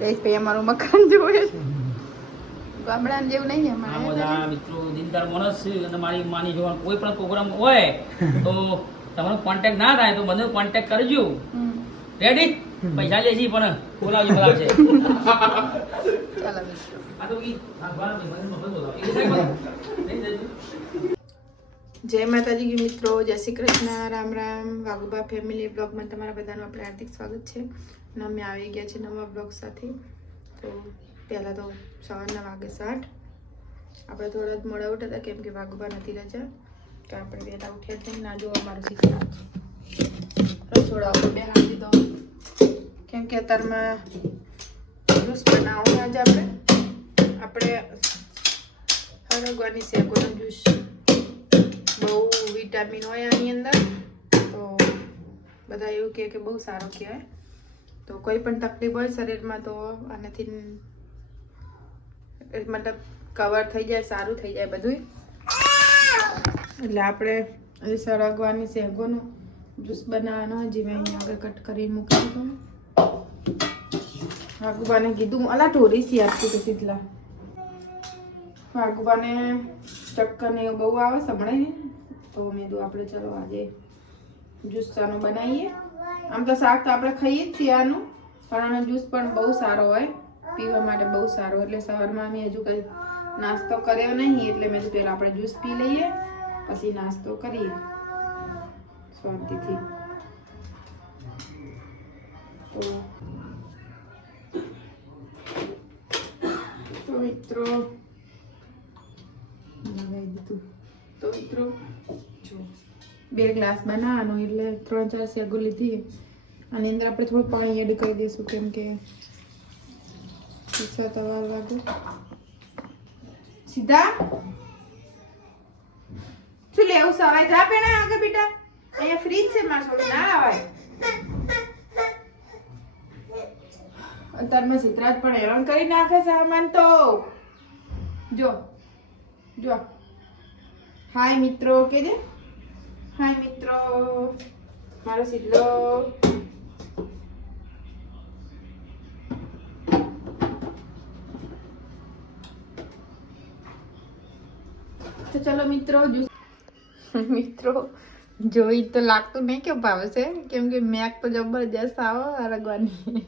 જયેશભાઈ અમારું મકાન જોવે છે. ગામડાને જેવું નહીં અમારે. બધા મિત્રો દિનદાર માણસ છે અને મારી માની જોવાનો કોઈ પણ પ્રોગ્રામ હોય તો તમારો કોન્ટેક્ટ ના થાય તો મને કોન્ટેક્ટ કરજો. રેડી પૈસા પણ બોલાવજો બોલાવશે ચાલો મિત્રો. આ તો ઈ બોલાવો. જય માતાજી મિત્રો જય શ્રી કૃષ્ણ રામ રામ. વાઘુબા ફેમિલી બ્લોગમાં તમારા બધાનું આપણે હાર્દિક સ્વાગત છે. અને અમે આવી ગયા છીએ નવા બ્લોગ સાથે. તો પહેલાં તો સવારના વાગે સાઠ આપણે થોડા જ મોડા ઉઠ્યા હતા, કેમ કે વાગવા નથી રજા. તો આપણે વહેલા ઉઠ્યા છીએ ના, જો અમારું શીખવા રસોડા બે હાથ દીધો. કેમ કે અત્યારમાં જ્યુસ બનાવો આજે આપણે. આપણે હરગવાની શેકોનો જ્યુસ બહુ વિટામિન હોય આની અંદર. તો બધા એવું કહે કે બહુ સારો કહેવાય. તો કોઈ પણ તકલીફ હોય શરીરમાં તો આનાથી મતલબ કવર થઈ જાય, સારું થઈ જાય બધું એટલે આપણે સરગવાની શેગોનું જ્યુસ બનાવવાનો હજી મેં અહીંયા આગળ કટ કરી મૂકી દીધું વાઘુબાને કીધું અલા ઢોરી સી આપતી તો સીધલા વાઘુબાને ચક્કર ને એવું બહુ આવે, સંભળાય ને. તો મેં કીધું, આપણે ચલો આજે જ્યુસ બનાવીએ. આમ તો શાક તો આપણે ખાઈએ જ છીએ આનું. પણ જ્યુસ પણ બહુ સારો હોય. પીવા માટે બહુ સારો. એટલે સવારમાં અમે હજુ કંઈ નાસ્તો કર્યો નહીં, એટલે મેં પહેલાં આપણે જ્યુસ પી લઈએ, પછી નાસ્તો કરીએ. શાંતિથી. તો મિત્રો તો મિત્રો, જો. બે ગ્લાસ બનાવવાનો એટલે ત્રણ ચાર સેગો લીધી. અને અંદર આપણે થોડું પાણી એડ કરી દઈશું કેમ કે પીસા લાગે. સીધા? શું લેવું સવાય જા પેણા આગળ બેટા. અહીંયા ફ્રીજ છે મારા છોકરી. ના આવાય અત્યારમાં સિદ્ધરાજ પણ હેરાન કરી નાખે સામાન તો. જો જો. હાય મિત્રો કેજે હાય મિત્રો. મારો સિદ્ધો તો ચલો, મિત્રો મિત્રો, જોઈ તો લાગતું નહીં કે ભાવશે કેમ કે મેક તો જબરજસ્ત આવો રગવાની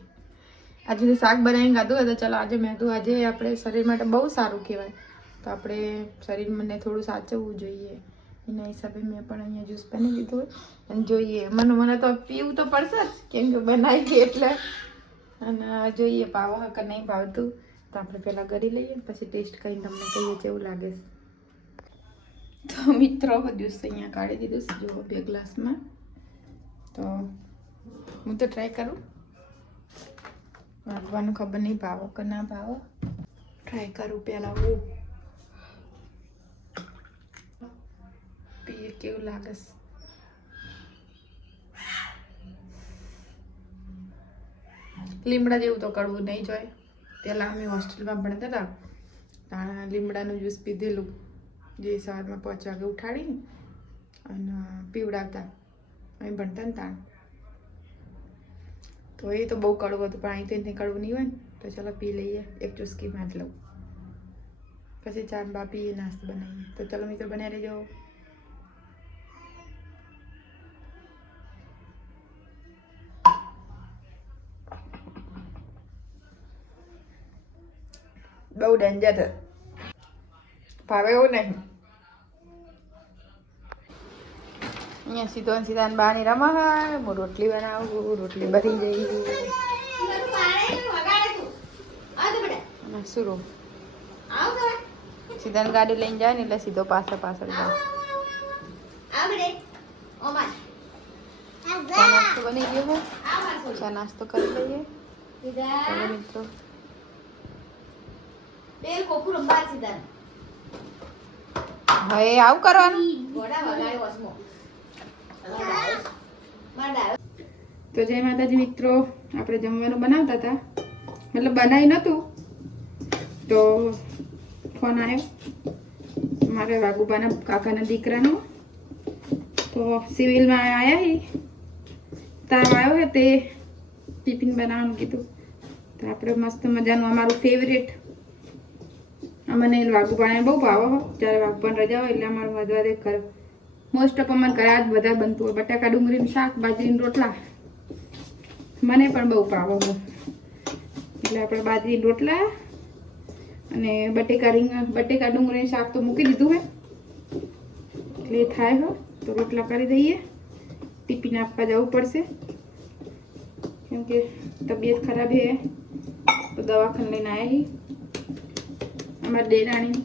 આજે તો શાક બનાવીને ખાધું હતું ચલો, આજે મેં કીધું આજે આપણે શરીર માટે બહુ સારું કહેવાય. તો આપણે શરીર મને થોડું સાચવવું જોઈએ. એના હિસાબે મેં પણ અહીંયા જ્યુસ બનાવી દીધું અને જોઈએ, મને મને તો પીવું તો પડશે જ, કેમ કે બનાવી એટલે. અને જોઈએ, ભાવ કે નહીં ભાવતું. તો આપણે પહેલાં કરી લઈએ પછી ટેસ્ટ કરીને તમને કહીએ કેવું લાગે તો મિત્રો જ્યુસ અહીંયા કાઢી દીધું છે, જુઓ બે ગ્લાસમાં. તો હું તો ટ્રાય કરું. વાગવાનું ખબર નહીં, ભાવો કે ના ભાવો. ટ્રાય કરું પહેલાં હું. પીએ કેવું લાગે છે લીમડા જેવું તો કડવું નહીં જોય પહેલાં અમે હોસ્ટેલમાં ભણતા હતા. ત્યાં લીમડાનું જ્યુસ પીધેલું. જે સવારમાં પાંચ વાગે ઉઠાડીને અને પીવડાવતા. અહીં ભણતા ને તાણ તો એ તો બહુ કડવું હતું, પણ અહીં તો એને કડવું નહીં હોય ને, તો ચાલો પી લઈએ. એક ચુસ્કી માટ લઉં. પછી ચા બા પીએ નાસ્તો બનાવીએ. તો ચાલો મિત્રો બનાવી રહેજો. બહુ ડેન્જર ભાવે એવું નહીં અહીંયા સીધો સીધા બાની રમાડ હું રોટલી બનાવું રોટલી ભરી જઈ સુરો સીધા ગાડી લઈને જાય ને એટલે સીધો પાછળ પાછળ જાય નાસ્તો બની ગયો છે ચા નાસ્તો કરી લઈએ મિત્રો હવે આવું કરવાનું? તો જય માતાજી મિત્રો આપણે જમવાનું બનાવતા હતા. મતલબ બનાવી નહોતું તો ફોન આવ્યો મારા વાગુબાના કાકાના દીકરાનો. તો સિવિલમાં આવ્યા હી. તાવ આવ્યો તે ટિફિન બનાવવાનું કીધું. તો આપણે મસ્ત મજાનું અમારું ફેવરેટ અમને વાઘુપાણી બહુ ભાવો જ્યારે વાઘપાન રજા હોય એટલે અમારું દે કરે મોસ્ટ ઓફ અમારે ઘરે જ બધા બનતું હોય. બટાકા ડુંગળીનું શાક બાજરીના રોટલા. મને પણ બહુ ભાવો એટલે આપણે બાજરી રોટલા અને બટેકા રીંગણ બટેકા ડુંગળીનું શાક તો મૂકી દીધું હે. એટલે થાય હો. તો રોટલા કરી દઈએ. ટિફિન આપવા જવું પડશે. કેમ કે તબિયત ખરાબ છે તો દવાખાને લઈને આવ્યા અમારી દેરાણી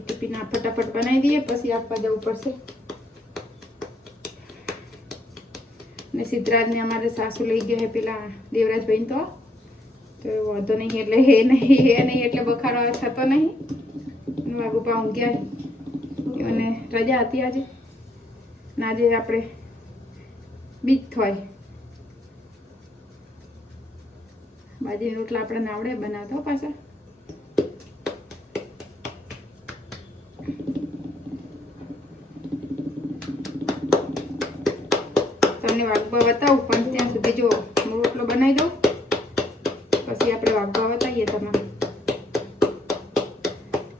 ટીપીના ફટાફટ બનાવી દઈએ, પછી આપવા જવું પડશે. ને સિદ્ધરાજને અમારે સાસુ લઈ ગયા હે પેલા દેવરાજભાઈ તો. તો વાંધો નહીં, એટલે હે નહીં હે નહીં, એટલે બખારો થતો નહીં. વાઘુપા ઊંઘ્યા અને રજા હતી આજે. ના આજે આપણે બીજ થાય બાજરી રોટલા આપણે આવડે, બનાવતો પાછા. વાગવા બતાવું, પણ ત્યાં સુધી જો હું રોટલો બનાવી દઉં, પછી આપણે વાગવા બતાવીએ તમારે.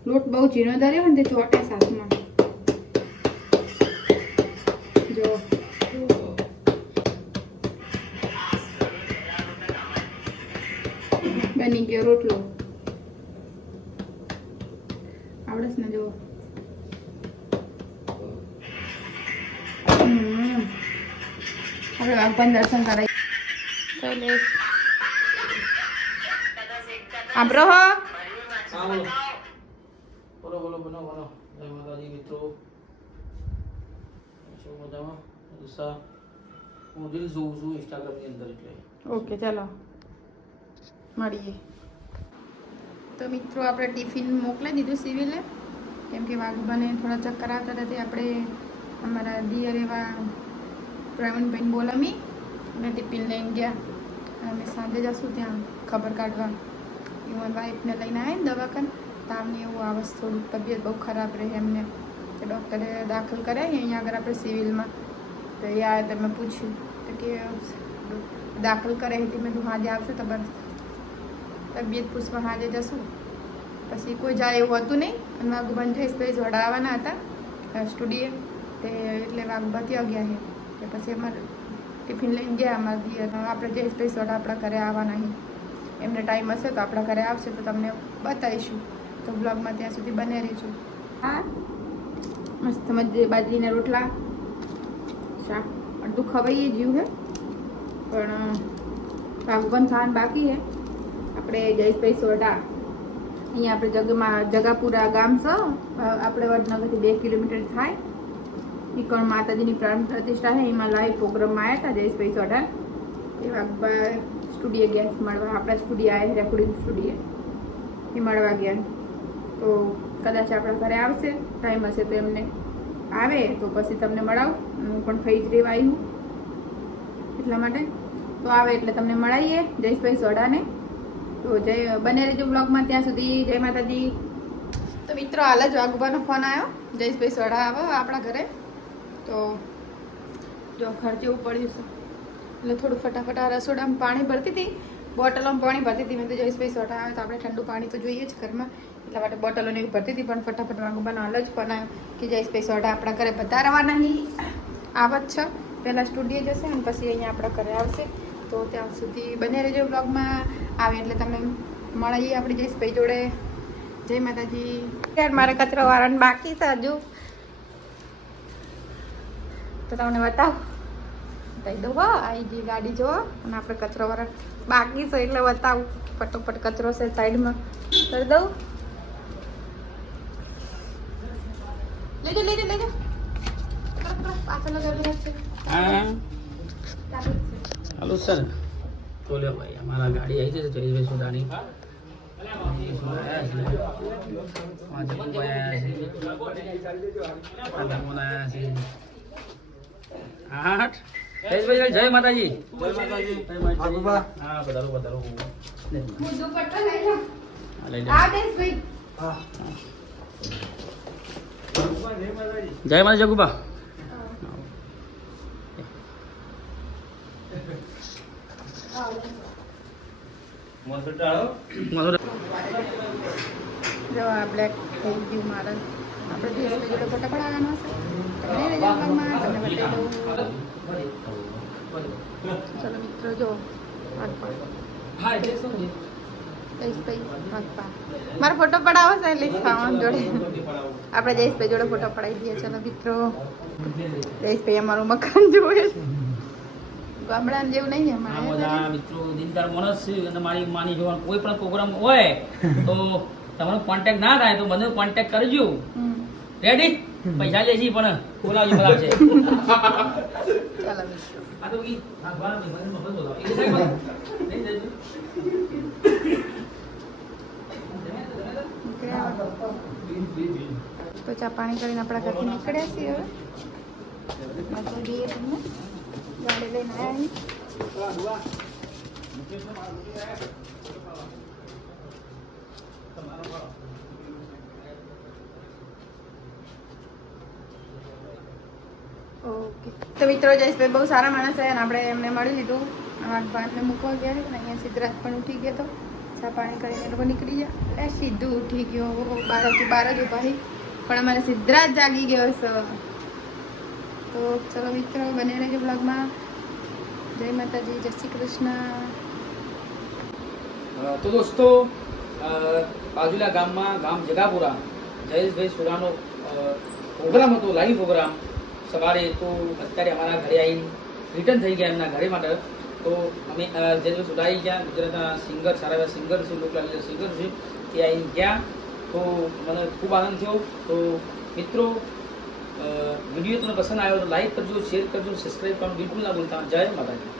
લોટ બહુ ઝીણો હોય ને તે ચોટે સાથમાં જો. બની ગયો રોટલો આવડે છે ને જો હમ. આપણે પણ દર્શન કરાય. શૈલેષ હો. બોલો બોલો બોલો બોલો બોલો. જય માતાજી મિત્રો. શું મજામાં? ઉષા. હું રીલ જોઉં છું ઇન્સ્ટાગ્રામની અંદર એટલે. ઓકે ચાલો. મળીએ. તો મિત્રો આપણે ટિફિન મોકલાઈ દીધું સિવિલે. કેમ કે વાઘબાને થોડા ચક્કર આવતા હતા તે આપણે અમારા દિયર એવા પ્રવીણભાઈને બોલાવી અને ટિફિન લઈને ગયા. અમે સાંજે જશું ત્યાં ખબર કાઢવા. એ મારી લઈને આવે ને દવાખાને. તાવને એવું આવે થોડું તબિયત બહુ ખરાબ રહે એમને. તો ડૉક્ટરે દાખલ કરાવી અહીંયા આગળ આપણે સિવિલમાં. તો એ આવે તો મેં પૂછ્યું. તો કે, દાખલ કરે હતી મેં કીધું હાજે આવશે તો બસ. તબિયત પૂછવા હાજે જશું. પછી કોઈ જાય એવું હતું નહીં. અને વાઘુબાન જયેશભાઈ જોડા આવવાના હતા સ્ટુડિયે. તે એટલે વાઘ ત્યાં ગયા છે. તે પછી અમારે ટિફિન લઈને ગયા અમારા દિયર. આપણે જયેશભાઈ સોડા આપણા ઘરે આવવાના નહીં એમને ટાઈમ હશે તો આપણા ઘરે આવશે તો તમને બતાવીશું તો બ્લોગમાં ત્યાં સુધી બને રહીશું હા? મસ્ત મજે બાજરીના રોટલા, શાક. અડધું ખવાઈએ જીવ હે? પણ વાઘબન ખાવાનું બાકી હે. આપણે જયેશભાઈ સોડા અહીંયા આપણે જગમાં જગાપુરા ગામ છે. આપણે વડનગરથી બે કિલોમીટર થાય. ઈકણ માતાજીની પ્રાણ પ્રતિષ્ઠા છે, એમાં લાઈવ પ્રોગ્રામમાં આવ્યા હતા જયેશભાઈ સોડા એવા સ્ટુડિયો છે, મળવા. આપણા સ્ટુડિયો આવ્યા રેકોર્ડિંગ સ્ટુડિયો એ મળવા ગયા તો કદાચ આપણા ઘરે આવશે ટાઈમ હશે તો એમને આવે, તો પછી તમને મળાવું. હું પણ ફઈ જ રહેવા આવી હું. એટલા માટે. તો આવે એટલે તમને મળાવીએ જયેશભાઈ સોડાને તો જય, બને રહેજો બ્લોગમાં ત્યાં સુધી. જય માતાજી. તો મિત્રો, હાલ જ વાઘુબાનો ફોન આવ્યો જયેશભાઈ સોડા આવો આપણા ઘરે. તો જો ઘર જેવું પડ્યું છે. એટલે થોડું ફટાફટ આ રસોડામાં પાણી ભરતી હતી. બોટલોમાં પાણી ભરતી હતી. મેં તો જોઈશ ભાઈ સોટા આવે તો આપણે ઠંડુ પાણી તો જોઈએ જ ઘરમાં. એટલા માટે બોટલોને ભરતી હતી, પણ ફટાફટ વાઘુબાનો હાલ જ ફોન કે કે ભાઈ સોટા, આપણા ઘરે બધા રવાના નહીં. આવત છે. પહેલાં સ્ટુડિયો જશે અને પછી અહીંયા આપણા ઘરે આવશે. તો ત્યાં સુધી બને રહેજો બ્લોગમાં આવે એટલે તમે મળીએ આપણે ભાઈ જોડે. જય માતાજી. મારે કચરો વાળાને બાકી છે હજુ. તો તમને બતાવ. કહી દઉં હો આવી ગઈ ગાડી જો. અને આપણે કચરો વાળા બાકી છે એટલે બતાવું. ફટોફટ કચરો છે સાઈડમાં. કરી દઉં. લેજો લેજો લેજો. પાછળ. હાલો સર. તો લે ભાઈ અમારા ગાડી આવી જશે જયેશભાઈ સોડાની જય માતાજી. જય માતાજી. હા પધારો પધારો લઈ લે. જયેશભાઈ. જય માતા જગુબા જો આ બ્લેક થઈ ગયું મારે. આપણે છે. ચલો મિત્રો જો? મારો ફોટો પડાવો ખાવાનું જોડે આપણે જયેશભાઈ જોડે ફોટો પડાવી દઈએ ચલો મિત્રો જયેશભાઈ અમારું મકાન જોડે ગામડાને જેવું નહીં આ બધા મિત્રો દિનદાર માણસ છે અને મારી માની જોવાનો કોઈ પણ પ્રોગ્રામ હોય તો તમારો કોન્ટેક્ટ ના થાય તો મને કોન્ટેક્ટ કરજો. રેડી પૈસા લેશે પણ બોલાવજો બોલાવશે આ તો મફત બોલાવો. એ ચા પાણી કરીને આપણા ઘરથી નીકળ્યા છીએ હવે. જઈએ તમને. ગાડી લઈને આવ્યા. ઓકે તો મિત્રો જયેશભાઈ બહુ સારા માણસ છે અને આપણે એમને મળી લીધું. વાઘભાનને મૂકવા ગયા અને અહીંયા સિદ્ધરાજ પણ ઉઠી ગયો હતો ચા પાણી કરીને લોકો નીકળી ગયા. એ સીધું ઉઠી ગયો. બારથી બાર જ ઊભા પણ અમારે સિદ્ધરાજ જાગી ગયો છે. તો ચલો મિત્રો, બને રહેજો બ્લોગમાં જય માતાજી, જય શ્રી કૃષ્ણ. તો દોસ્તો બાજુલા ગામમાં ગામ જગાપુરા, જયેશભાઈ સુરાનો પ્રોગ્રામ હતો લાઈવ પ્રોગ્રામ. સવારે તો અત્યારે અમારા ઘરે આવીને રિટર્ન થઈ ગયા એમના ઘરે માટે. તો અમે જે દિવસ ઉડાવી ગયા, ગુજરાતના સિંગર સારા એવા સિંગર છે, લોકલાલ સિંગર છે, એ આવીને ગયા. તો મને ખૂબ આનંદ થયો. તો મિત્રો વીડિયો તમને પસંદ આવ્યો તો લાઈક કરજો શેર કરજો સબસ્ક્રાઈબ કરવાનું બિલકુલ ના ભૂલતા. જય માતાજી.